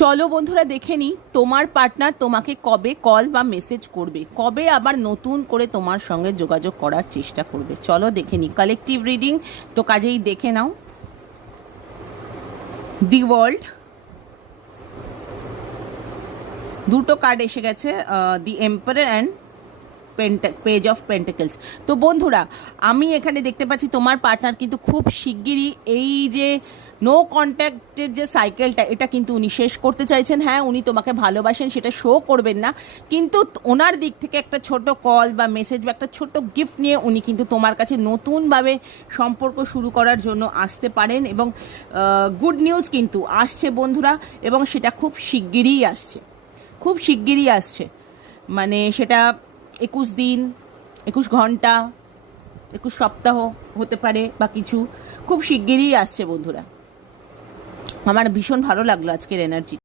চলো বন্ধুরা দেখে নিই তোমার পার্টনার তোমাকে কবে কল বা মেসেজ করবে, কবে আবার নতুন করে তোমার সঙ্গে যোগাযোগ করার চেষ্টা করবে। চলো দেখে নিই কালেকটিভ রিডিং, তো কাজেই দেখে নাও। দি ওয়ার্ল্ড, দুটো কার্ড এসে গেছে, the emperor and page of pentacles. তো বন্ধুরা আমি এখানে দেখতে পাচ্ছি তোমার পার্টনার কিন্তু খুব শিগগিরই এই যে নো কন্ট্যাক্টের যে সাইকেলটা, এটা কিন্তু উনি শেষ করতে চাইছেন। হ্যাঁ, উনি তোমাকে ভালোবাসেন, সেটা শো করবেন না, কিন্তু ওনার দিক থেকে একটা ছোট কল বা মেসেজ বা একটা ছোট গিফট নিয়ে উনি কিন্তু তোমার কাছে নতুনভাবে সম্পর্ক শুরু করার জন্য আসতে পারেন। এবং গুড নিউজ কিন্তু আসছে বন্ধুরা, এবং সেটা খুব শিগগিরই আসছে, খুব শিগগিরই আসছে। মানে সেটা 21 দিন, 21 ঘন্টা, 21 সপ্তাহ হতে পারে বা কিছু, খুব শিগগিরই আসছে বন্ধুরা। আমার ভীষণ ভালো লাগলো আজকের এনার্জি।